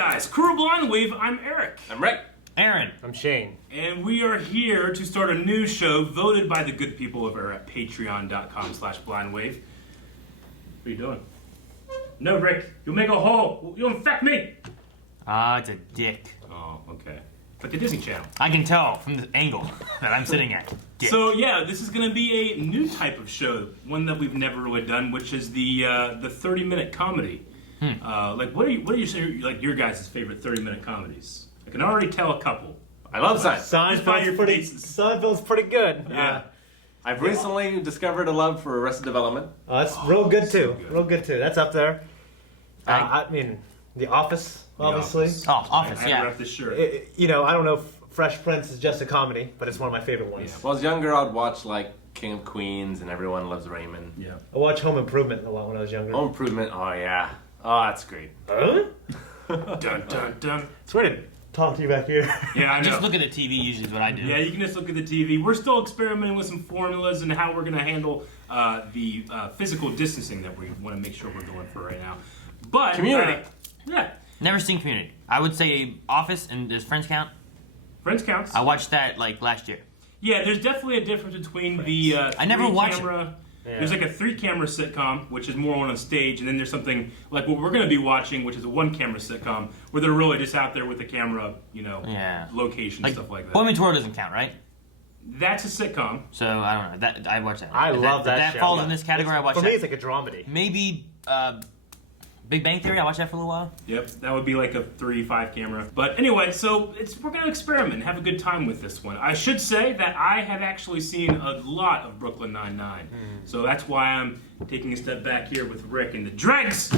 guys, Crew Blind Wave, I'm Eric. I'm Rick. Aaron. I'm Shane. And we are here to start a new show voted by the good people over at patreon.com/blindwave. What are you doing? No, Rick, you'll make a hole. You'll infect me. It's a dick. Oh, okay. Like the Disney Channel. I can tell from the angle that I'm sitting at. Dick. So yeah, this is going to be a new type of show, one that we've never really done, which is the 30-minute comedy. Like, what are you saying? Like your guys' favorite 30-minute comedies? I can already tell a couple. I love Seinfeld. Seinfeld's pretty good. Yeah. I've recently discovered a love for Arrested Development. That's real good too. good. Real good too. That's up there. I mean, The Office, obviously. Office, I yeah. wrapped this shirt. I don't know if Fresh Prince is just a comedy, but it's one of my favorite ones. Yeah. When I was younger, I'd watch like King of Queens and Everyone Loves Raymond. Yeah. I watched Home Improvement a lot when I was younger. Home Improvement. Oh yeah. Oh, that's great. Huh? Dun dun dun. It's weird to talk to you back here. Yeah, I know. Just look at the TV usually is what I do. Yeah, you can just look at the TV. We're still experimenting with some formulas and how we're going to handle the physical distancing that we want to make sure we're going for right now. But Community. Yeah, Never seen Community. I would say Office, and does Friends count? Friends counts. I watched that like last year. Yeah, there's definitely a difference between the I never watched camera. Yeah. There's like a 3-camera sitcom, which is more on a stage, and then there's something like what we're going to be watching, which is a 1-camera sitcom, where they're really just out there with the camera, Yeah. location, Like, stuff like that. Boy Meets World doesn't count, right? That's a sitcom. So I don't know. That I watched that. I love that That show. falls in this category. I watched For that. me, it's like a dramedy. Maybe Big Bang Theory. I watched that for a little while. Yep, that would be like a 3-5 camera. But anyway, so we're going to experiment and have a good time with this one. I should say that I have actually seen a lot of Brooklyn Nine-Nine. So that's why I'm taking a step back here with Rick and the dregs.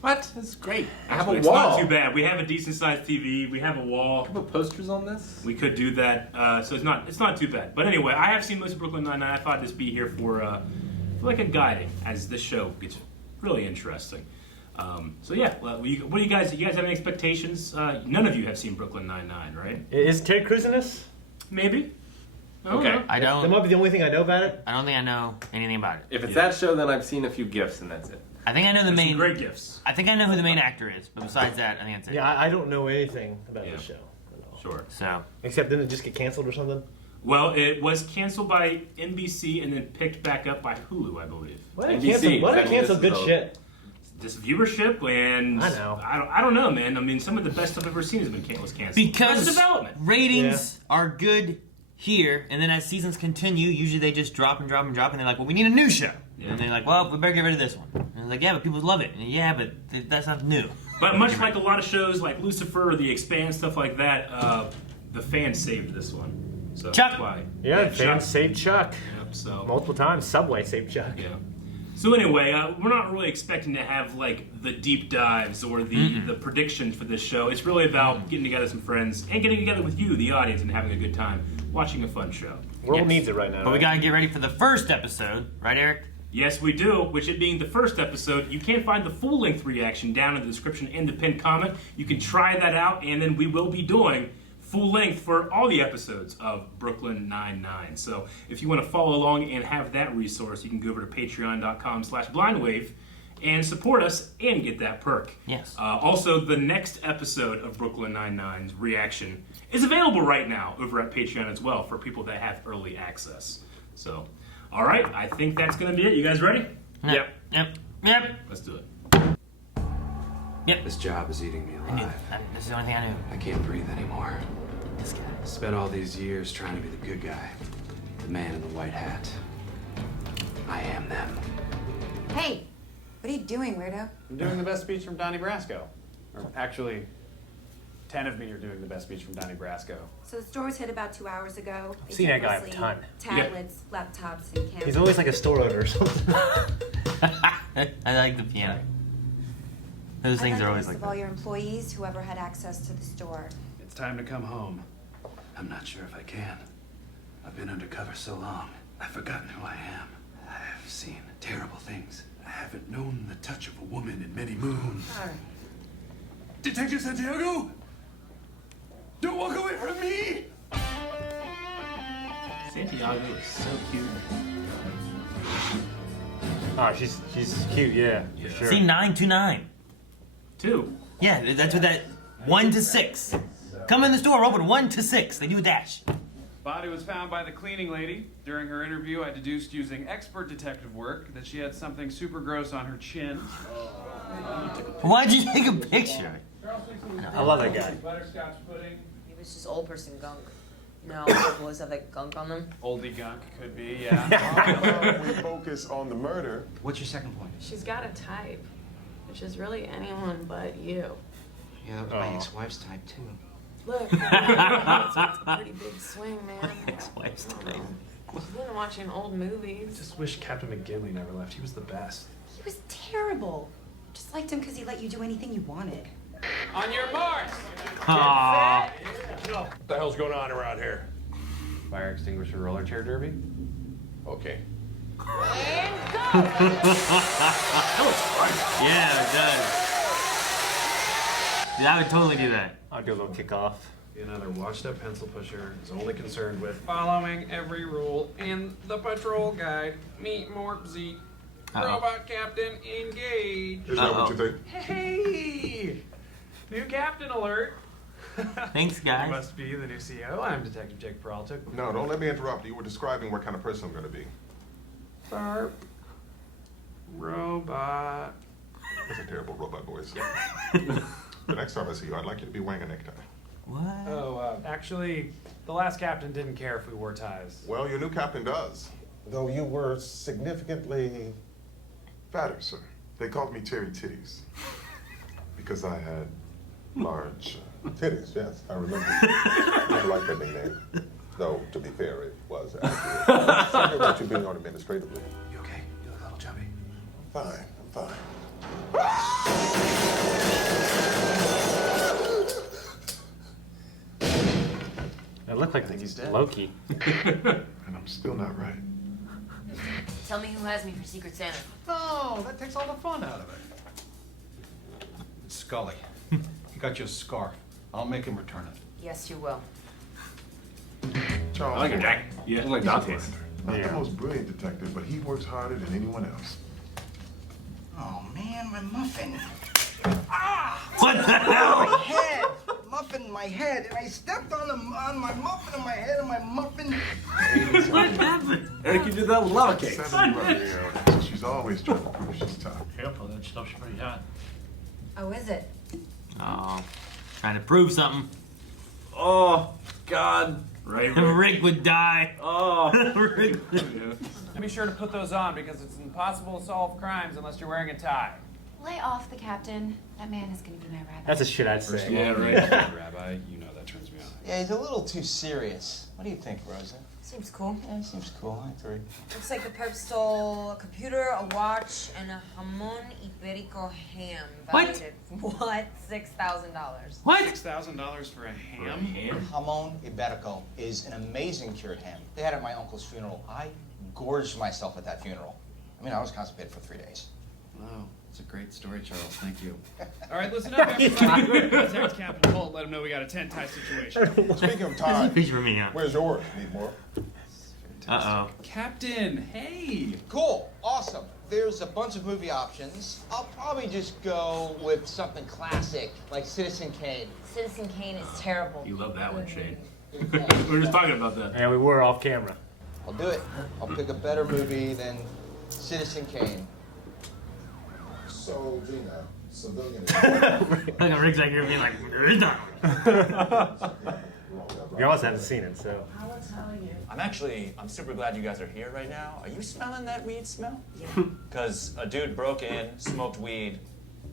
What? That's great. I have a It's wall. not too bad. We have a decent-sized TV. We have a wall. Can I put posters on this? We could do that. So it's not too bad. But anyway, I have seen most of Brooklyn Nine-Nine. I thought I'd just be here for like a guiding as this show gets really interesting. So yeah, well, what do you guys have any expectations? None of you have seen Brooklyn Nine-Nine, right? Is Ted Cruz in this? Maybe. I don't Okay. know. I That don't. might be the only thing I know about it. I don't think I know anything about it. If it's that show, then I've seen a few gifs and that's it. I think I know the There's some main. great gifts. I think I know who the main actor is, but besides that, I think that's it. Yeah, I don't know anything about Yeah. the show at all. Sure. So Except didn't it just get canceled or something? Well, it was canceled by NBC and then picked back up by Hulu, I believe. Why did NBC, they that means cancel this good is a- shit? This viewership and I know. I don't know, man. I mean, some of the best stuff I've ever seen was canceled. because Arrested Development. ratings are good here, and then as seasons continue, usually they just drop and drop and drop, and they're like, well, we need a new show. Yeah. And they're like, well, we better get rid of this one. And it's like, yeah, but people love it. And yeah, but that's not new. But much like a lot of shows like Lucifer or The Expanse, stuff like that, the fans saved this one. So Chuck. that's why. Yeah, Chuck. fans saved Chuck. Yep, so. Multiple times. Subway saved Chuck. Yeah. So anyway, we're not really expecting to have like the deep dives or the predictions for this show. It's really about getting together some friends and getting together with you, the audience, and having a good time watching a fun show. World Yes. needs it right now. But we right? gotta get ready for the first episode, right, Eric? Yes, we do, which it being the first episode, you can find the full-length reaction down in the description and the pinned comment. You can try that out, and then we will be doing full-length for all the episodes of Brooklyn Nine-Nine. So if you want to follow along and have that resource, you can go over to patreon.com/blindwave and support us and get that perk. Yes. Also, the next episode of Brooklyn Nine-Nine's reaction is available right now over at Patreon as well for people that have early access. So, all right, I think that's going to be it. You guys ready? Yep. Let's do it. This job is eating me I knew. alive. This is the only thing I knew. I can't breathe anymore. This guy. Spent all these years trying to be the good guy, the man in the white hat. I am them. Hey, what are you doing, weirdo? I'm doing the best speech from Donnie Brasco. Or actually, 10 of me are doing the best speech from Donnie Brasco. So the store was hit about 2 hours ago. They seen that took guy a mostly ton. Tablets, laptops, and cameras. He's always like a store owner or something. I like the piano. Those things I'd are like a always list like of that. all your employees, whoever had access to the store. It's time to come home. I'm not sure if I can. I've been undercover so long, I've forgotten who I am. I've seen terrible things. I haven't known the touch of a woman in many moons. All right. Detective Santiago! Don't walk away from me! Santiago is so cute. Oh, she's cute, yeah, for sure. See, 929. 2. Yeah, that's what that 1 to 6. Come in the store, open 1 to 6. They do a dash. Body was found by the cleaning lady. During her interview, I deduced using expert detective work that she had something super gross on her chin. Why'd you take a picture? I love that guy. Butterscotch pudding. It was just old person gunk. No, boys have like gunk on them. Oldie gunk could be, yeah. How about we focus on the murder? What's your second point? She's got a type, which is really anyone but you. Yeah, that was my ex-wife's type, too. Look, it's a pretty big swing, man. Ex-wife's I don't know. She's been watching old movies. Just wish Captain McGinley never left. He was the best. He was terrible. Just liked him because he let you do anything you wanted. On your marks! Aww. What the hell's going on around here? Fire extinguisher roller chair derby. Okay. Yeah, it does. Yeah, I would totally do that. I'll do a little kickoff. Another washed-up pencil pusher is only concerned with following every rule in the patrol guide. Meet Morp Z. Robot captain engaged. Is that what you think? Hey! New captain alert. Thanks, You guys. must be the new CEO. I'm Detective Jake Peralta. No, don't let me interrupt. You were describing what kind of person I'm going to be. Tharp. Robot. That's a terrible robot voice. The next time I see you, I'd like you to be wearing a necktie. What? Oh, actually, the last captain didn't care if we wore ties. Well, your new captain does. Though you were significantly fatter, sir. They called me Terry Titties. Because I had large titties, yes, I remember. I like that nickname. Though, to be fair, it was accurate. Something about you being on administratively. You okay? You look a little chubby. Fine, I'm fine. It looked like he's dead. Loki. And I'm still not right. Tell me who has me for Secret Santa. No, that takes all the fun out of it. Scully, he got you a scarf. I'll make him return it. Yes, you will. Charles, I like your jacket. Yeah. Looks like Dante's. not the most brilliant detective, but he works harder than anyone else. Oh man, my muffin. What the hell? My head. Muffin in my head. And I stepped on my muffin in my head and my muffin. What happened? Eric, you did that with lava cakes. 7-year-old, so she's always trying to prove she's tough. Careful, that stuff's pretty hot. Oh, is it? Oh, trying to prove something. Oh, God. Right. Rick would die. Oh. Rick would... And be sure to put those on because it's impossible to solve crimes unless you're wearing a tie. Lay off the captain. That man is going to be my rabbi. That's a shit I'd say. Yeah, right. Rabbi, you know that turns me on. Yeah, he's a little too serious. What do you think, Rosa? Seems cool. Yeah, seems cool. I agree. Looks like the perp stole a computer, a watch, and a jamon iberico ham. What? Valued at, what? $6,000. What? $6,000 for a ham? Jamon Iberico is an amazing cured ham. They had it at my uncle's funeral. I gorged myself at that funeral. I mean, I was constipated for 3 days. Wow, it's a great story, Charles. Thank you. All right, listen up, everybody. Contact Captain Holt. Let him know we got a tent tie situation. Speaking of time, Picture for me, huh? where's yours? Need more? Uh-oh. Captain, hey. Cool. Awesome. There's a bunch of movie options. I'll probably just go with something classic, like Citizen Kane. Citizen Kane is terrible. You love that one, Shane. Good We point. were just talking about that. Yeah, we were off camera. I'll do it. I'll pick a better movie than Citizen Kane. So, Gina, civilian. Look at Rick's like here being like, "It's done." We almost haven't seen it, so. I'm super glad you guys are here right now. Are you smelling that weed smell? Yeah. Because a dude broke in, smoked weed,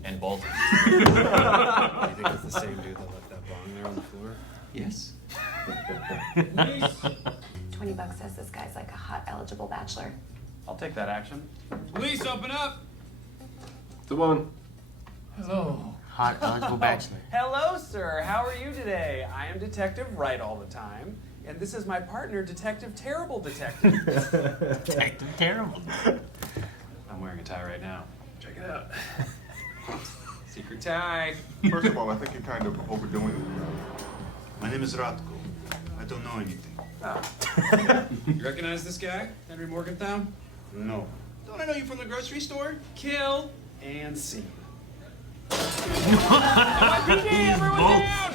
and bolted. You think it's the same dude that left that bong there on the floor? Yes. $20 says this guy's like a hot, eligible bachelor. I'll take that action. Police, open up. It's a woman. Hello. Hot eligible bachelor. Hello, sir. How are you today? I am Detective Right all the time, and this is my partner, Detective Terrible Detective. Detective terrible. I'm wearing a tie right now. Check it out. Secret tie. First of all, I think you're kind of overdoing it. My name is Ratko. I don't know anything. You recognize this guy, Henry Morgenthau? No. Don't I know you from the grocery store? Kill and scene. NYPD, everyone Both. down!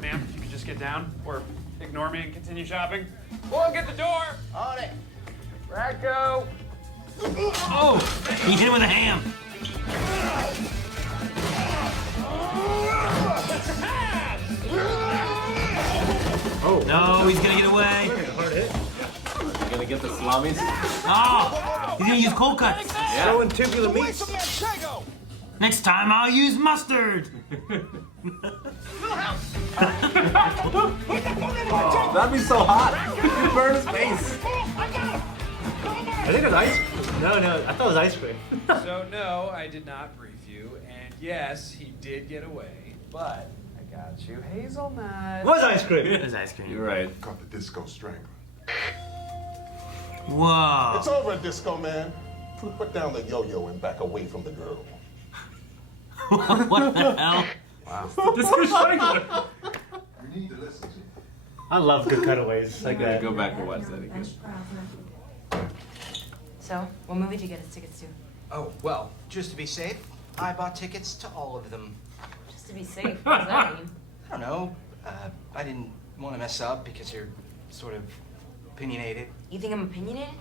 Ma'am, you can just get down, or ignore me and continue shopping. Or I'll get the door! On it. Racco! Oh! He hit him with a ham. Oh. No, he's gonna get away. You gonna get the salamis? Oh! He's gonna use cold cuts. Yeah. Throwing tubular meats. Next time I'll use mustard. That'd be so hot. You'd burn his face. I think it was ice cream. No, I thought it was ice cream. So no, I did not brief you, and yes, he did get away, but I got you hazelnut. It was ice cream. It was ice cream. You're right. Called the Disco Strangler. Whoa. It's over, Disco Man. Put down the yo-yo and back away from the girl. What the hell? Wow. Disco Strangler. You need to listen to me. I love good cutaways like I gotta that. go back and watch that again. So, what movie did you get us tickets to? Oh, well, just to be safe, I bought tickets to all of them. Just to be safe. What does that mean? I don't know. I didn't want to mess up because you're sort of opinionated. You think I'm opinionated?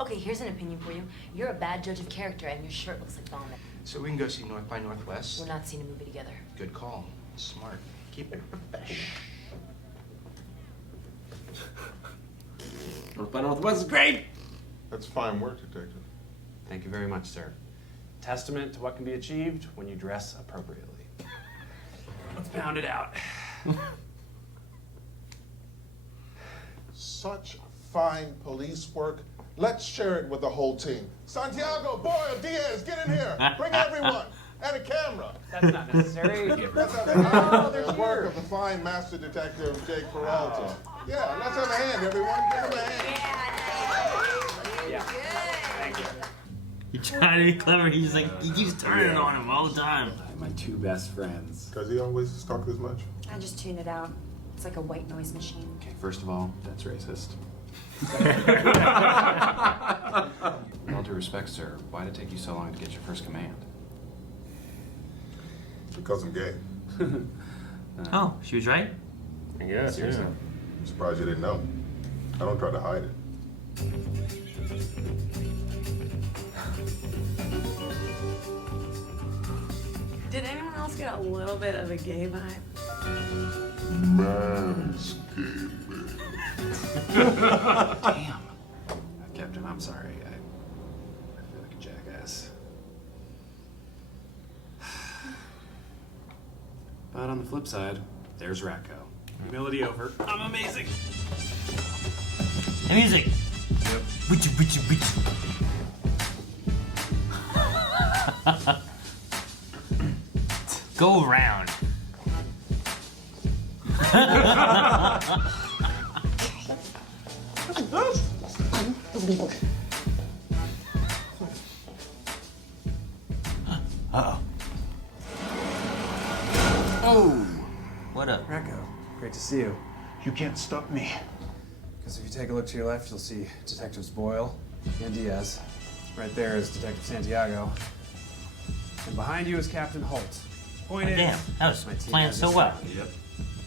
Okay, here's an opinion for you. You're a bad judge of character, and your shirt looks like vomit. So we can go see North by Northwest. We're not seeing a movie together. Good call. Smart. Keep it professional. North by Northwest is great. That's fine work, Detective. Thank you very much, sir. Testament to what can be achieved when you dress appropriately. Let's pound it out. Such fine police work. Let's share it with the whole team. Santiago, Boyle, Diaz, get in here. Bring everyone. And a camera. That's not necessary. Let's have a hand in the work of the fine master detective, Jake Peralta. Yeah, let's have a hand, everyone. Give him a hand. Yeah. Thank you. You're trying to be clever. He's like, he keeps turning on him all the time. My two best friends. Does he always talk this much? I just tuned it out. It's like a white noise machine. Okay, first of all, that's racist. With all due respect, sir, why did it take you so long to get your first command? Because I'm gay. Oh, she was right? I guess, Seriously. I'm surprised you didn't know. I don't try to hide it. Did anyone else get a little bit of a gay vibe? Manscaping. Damn. Captain, I'm sorry. I feel like a jackass. But on the flip side, there's Racco. Humility over. I'm amazing. The music. Yep. Witchy, witchy, witchy. Go around. Uh-oh. Oh! What up? Racco, great to see you. You can't stop me. Because if you take a look to your left, you'll see Detectives Boyle and Diaz. Right there is Detective Santiago. And behind you is Captain Holt. Point is, Damn, that was my team planned has so this well. thing. Yep.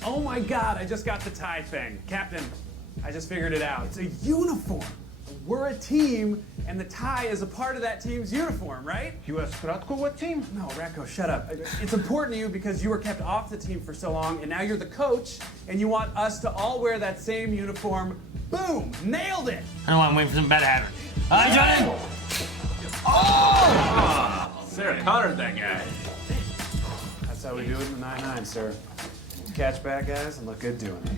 Oh my God, I just got the tie thing. Captain, I just figured it out. It's a uniform. We're a team, and the tie is a part of that team's uniform, right? You asked Ratko what team? No, Racco, shut up. It's important to you because you were kept off the team for so long, and now you're the coach, and you want us to all wear that same uniform. Boom! Nailed it! I don't want to wait for something bad to happen. Hi, Johnny! Oh! Sarah Connor'd that guy. That's how we do it in the 9-9, sir. Catch bad guys and look good doing it.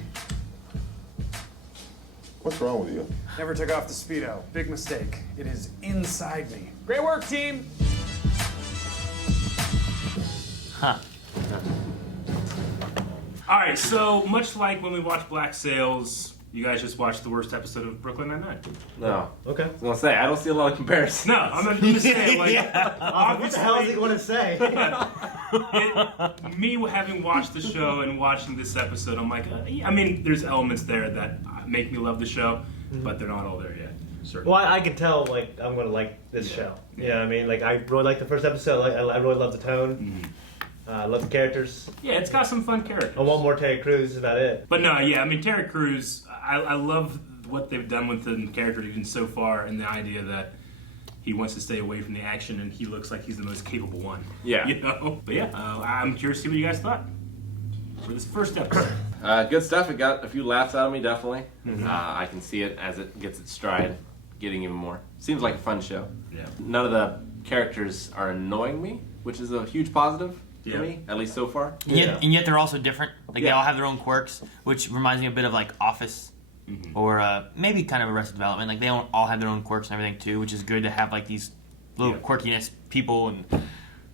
What's wrong with you? Never took off the Speedo. Big mistake. It is inside me. Great work, team! Huh. All right, so much like when we watched Black Sails, you guys just watched the worst episode of Brooklyn Nine-Nine. No. Okay. I was gonna say, I don't see a lot of comparisons. No, I'm not just saying, like, What the hell is he going to say? me having watched the show and watching this episode, I'm like, I mean, there's elements there that make me love the show, but they're not all there yet. Certainly. Well, I can tell, like, I'm going to like this show. You know what I mean? Like, I really like the first episode. I really love the tone. I love the characters. Yeah, it's got some fun characters. I want more Terry Crews. Is about it. But no, yeah, I mean Terry Crews. I love what they've done with the character even so far, and the idea that he wants to stay away from the action, and he looks like he's the most capable one. Yeah. You know. But yeah, I'm curious to see what you guys thought for this first episode. Good stuff. It got a few laughs out of me, definitely. Mhm. I can see it as it gets its stride, getting even more. Seems like a fun show. Yeah. None of the characters are annoying me, which is a huge positive for me, at least so far. And yet they're also different. Like they all have their own quirks, which reminds me a bit of like Office. Or maybe kind of Arrested Development. Like they don't all have their own quirks and everything too, which is good to have like these little quirkiness people. And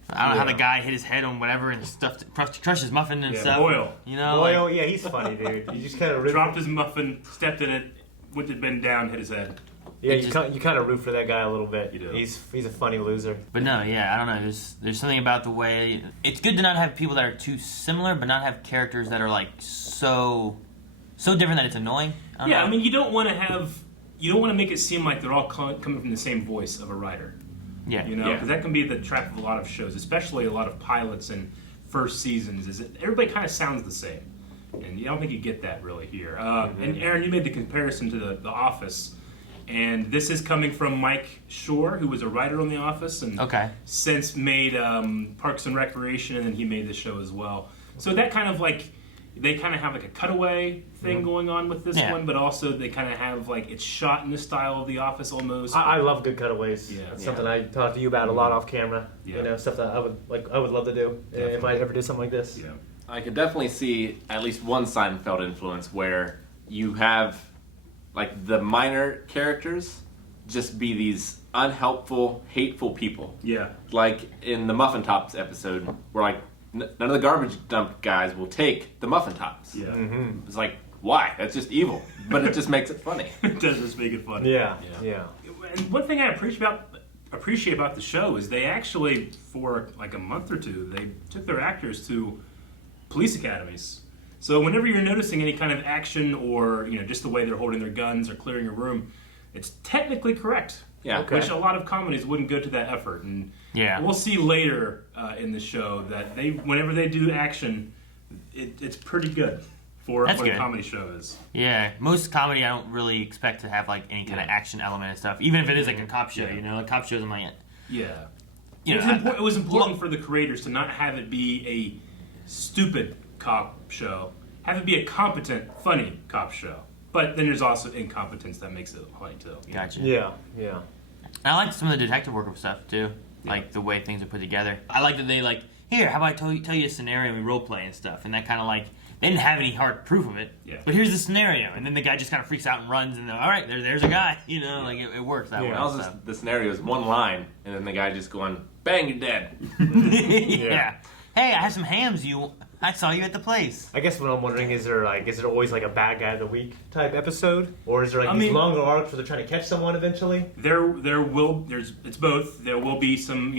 I don't know how the guy hit his head on whatever and stuff, crushed his muffin and stuff. Boyle. You know, Boyle, like, yeah, he's funny, dude. You just kind of dropped his muffin, stepped in it, went to bend down, hit his head. Yeah, you kind of root for that guy a little bit. You do. He's a funny loser. But no, yeah, I don't know. There's something about the way it's good to not have people that are too similar, but not have characters that are like so different that it's annoying. I mean, you don't want to make it seem like they're all coming from the same voice of a writer. Yeah. You know, because that can be the trap of a lot of shows, especially a lot of pilots and first seasons. Is that everybody kind of sounds the same, and I don't think you get that really here. And Aaron, you made the comparison to the Office, and this is coming from Mike Shore, who was a writer on The Office, and since made Parks and Recreation, and then he made the show as well. So that kind of like. They kind of have like a cutaway thing going on with this one, but also they kind of have like it's shot in the style of The Office almost. I love good cutaways. Yeah. That's something I talk to you about a lot off camera. Yeah. You know, stuff that I would love to do if I ever do something like this. Yeah. I could definitely see at least one Seinfeld influence where you have like the minor characters just be these unhelpful, hateful people. Yeah. Like in the Muffin Tops episode, where like none of the garbage dump guys will take the muffin tops. Yeah. It's like, why? That's just evil. But it just makes it funny. It does just make it funny. Yeah. And one thing I appreciate about the show is they actually, for like a month or two, they took their actors to police academies. So whenever you're noticing any kind of action or just the way they're holding their guns or clearing a room, it's technically correct. Yeah. Which a lot of comedies wouldn't go to that effort. And we'll see later in the show that whenever they do action, it's pretty good for what a comedy show is. Yeah, most comedy I don't really expect to have like any kind of action element and stuff, even if it is like a cop show. You know, like cop shows I'm like, it was important for the creators to not have it be a stupid cop show, have it be a competent, funny cop show. But then there's also incompetence that makes it funny too. Gotcha. Yeah. I like some of the detective work of stuff too, like the way things are put together. I like that they like, here, how about I tell you a scenario and we role play and stuff, and that kind of like they didn't have any hard proof of it. Yeah. But here's the scenario, and then the guy just kind of freaks out and runs, and all right, there's a guy. You know, like it works that way. Also, the scenario is one line, and then the guy just going, "Bang, you're dead." Yeah. Hey, I have some hams. I saw you at the place. I guess what I'm wondering is there always like a bad guy of the week type episode, or is there like these longer arcs where they're trying to catch someone eventually? It's both. There will be some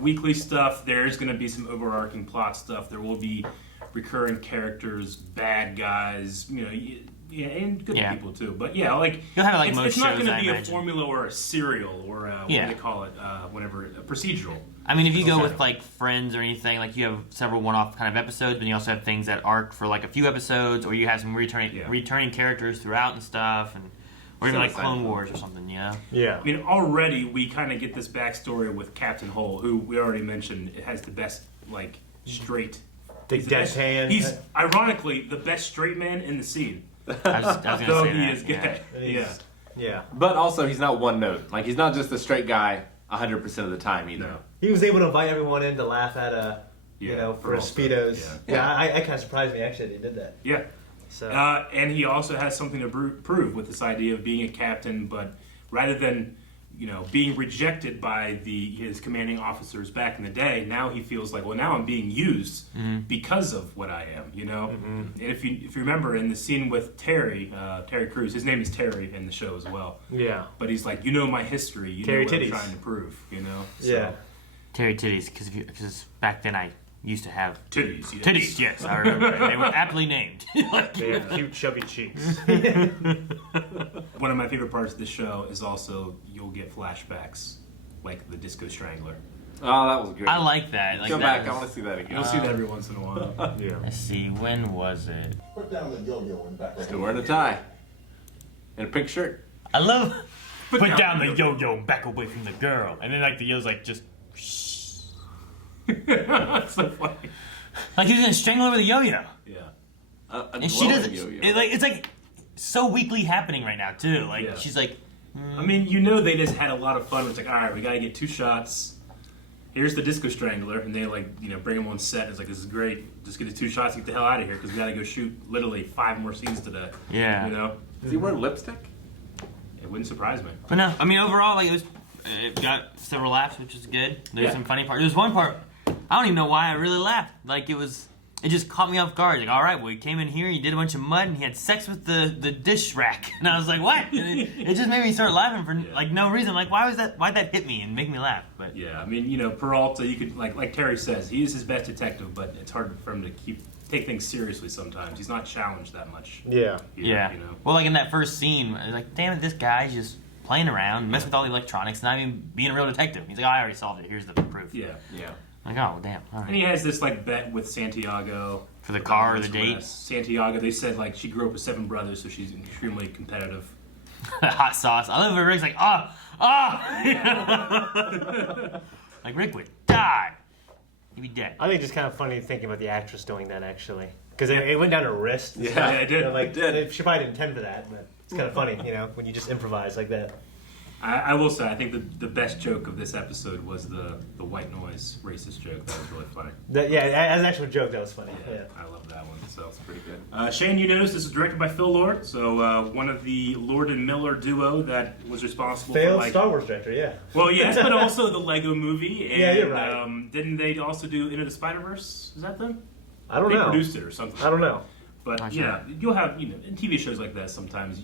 weekly stuff. There's going to be some overarching plot stuff. There will be recurring characters, bad guys, and good people too. But yeah, like you'll have it's, most it's not shows, going to be I a imagine. formula or a serial or what do they call it? Whatever, a procedural. I mean, if you go with like Friends or anything, like you have several one-off kind of episodes, but you also have things that arc for like a few episodes, or you have some returning characters throughout and stuff, or even like Clone Wars or something, Yeah. I mean, already we kind of get this backstory with Captain Hole, who we already mentioned has the best like straight. Deadpan. He's ironically the best straight man in the scene. I was gonna so say he that. is gay. Yeah. But also, he's not one note. Like he's not just a straight guy 100% of the time either. No. He was able to invite everyone in to laugh at for his speedos. Yeah. I kind of surprised me actually that he did that. Yeah. So. And he also has something to prove with this idea of being a captain, but rather than being rejected by his commanding officers back in the day, now he feels like, well, now I'm being used because of what I am, And if you remember in the scene with Terry Crews, his name is Terry in the show as well. Yeah. But he's like, my history, you Terry know what Titties. I'm trying to prove, So, yeah. Terry Titties, because back then I used to have titties. Yes. Titties, yes, I remember. They were aptly named. They have cute, chubby cheeks. One of my favorite parts of the show is also you'll get flashbacks, like the Disco Strangler. Oh, that was great. I like that. Like Go that back. I want to see that again. You'll see that every once in a while. Yeah. Let's see, when was it? Put down the yo-yo and back. Still wearing a tie and a pink shirt. I love put down the yo-yo and back away from the girl, and then like the yo's like just That's so funny. like he was gonna strangle her with a yo-yo. Yeah. And she doesn't. It's like so weakly happening right now too. Like Yeah. she's like. I mean, you know, they just had a lot of fun. It's like, all right, we got to get 2 shots. Here's the disco strangler, and they bring him on set. It's like, this is great. Just get the 2 shots, and get the hell out of here because we got to go shoot literally 5 more scenes today. Yeah. You know. Is he wearing lipstick? It wouldn't surprise me. But no, I mean overall, like it got several laughs, which is good. There's some funny parts. There's one part I don't even know why I really laughed. Like it just caught me off guard. Like, all right, well, he came in here, he did a bunch of mud, and he had sex with the dish rack, and I was like, what? And it just made me start laughing for like no reason. Like, why'd that hit me and make me laugh? But yeah, I mean, you know, Peralta, you could like Terry says, he is his best detective, but it's hard for him to take things seriously sometimes. He's not challenged that much. Yeah. Yeah. You know? Well, like in that first scene, I was like, damn it, this guy's just playing around, messing with all the electronics, not even being a real detective. He's like, oh, I already solved it. Here's the proof. Yeah. Like, oh, damn. All And right. he has this like bet with Santiago For the car or the date? Santiago, they said like she grew up with 7 brothers, so she's extremely competitive. Hot sauce. I love it. Rick's like, like Rick would die. He'd be dead. I think it's just kind of funny thinking about the actress doing that actually, because it went down her wrist. and Yeah, stuff. it did. You know, like It did. she probably didn't intend for that, but it's kind of funny, you know, when you just improvise like that. I will say, I think the best joke of this episode was the white noise racist joke. That was really funny. As an actual joke, that was funny. Yeah. I love that one. So it's pretty good. Shane, you noticed this is directed by Phil Lord, so one of the Lord and Miller duo that was responsible for Failed like Star Wars director, yeah. Well, yes, but also the Lego Movie. And, Yeah, you're right. Didn't they also do Into the Spider-Verse? Is that them? I don't they know. They produced it or something. I don't know. But Not yeah, you'll have in TV shows like that sometimes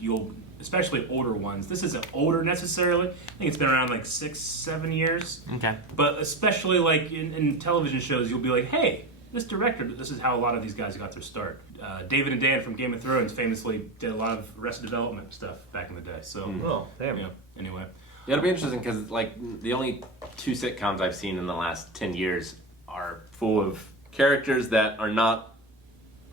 especially older ones. This isn't older necessarily. I think it's been around like 6-7 years. Okay. But especially like in television shows, you'll be like, hey, this director. This is how a lot of these guys got their start. David and Dan from Game of Thrones famously did a lot of Arrested Development stuff back in the day. So Oh, damn. yeah. Anyway. Yeah, it'll be interesting because like the only 2 sitcoms I've seen in the last 10 years are full of characters that are not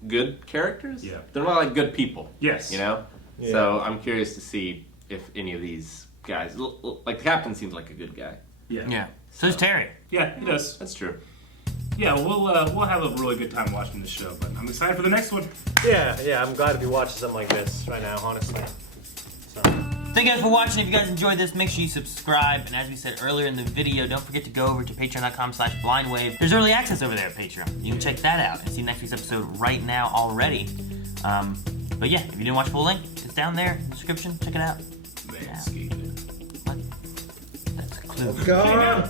good characters. Yeah. They're not like good people. Yes. You know? Yeah. So I'm curious to see if any of these guys, like the captain seems like a good guy. Yeah. Yeah. So does Terry. Yeah, he does. That's true. Yeah, we'll have a really good time watching this show, but I'm excited for the next one. Yeah, I'm glad to be watching something like this right now, honestly. So. Thank you guys for watching. If you guys enjoyed this, make sure you subscribe. And as we said earlier in the video, don't forget to go over to patreon.com/blindwave. There's early access over there at Patreon. You can check that out and see next week's episode right now already. But yeah, if you didn't watch full length, it's down there in the description. Check it out. Manscaped. What? That's a clue. God.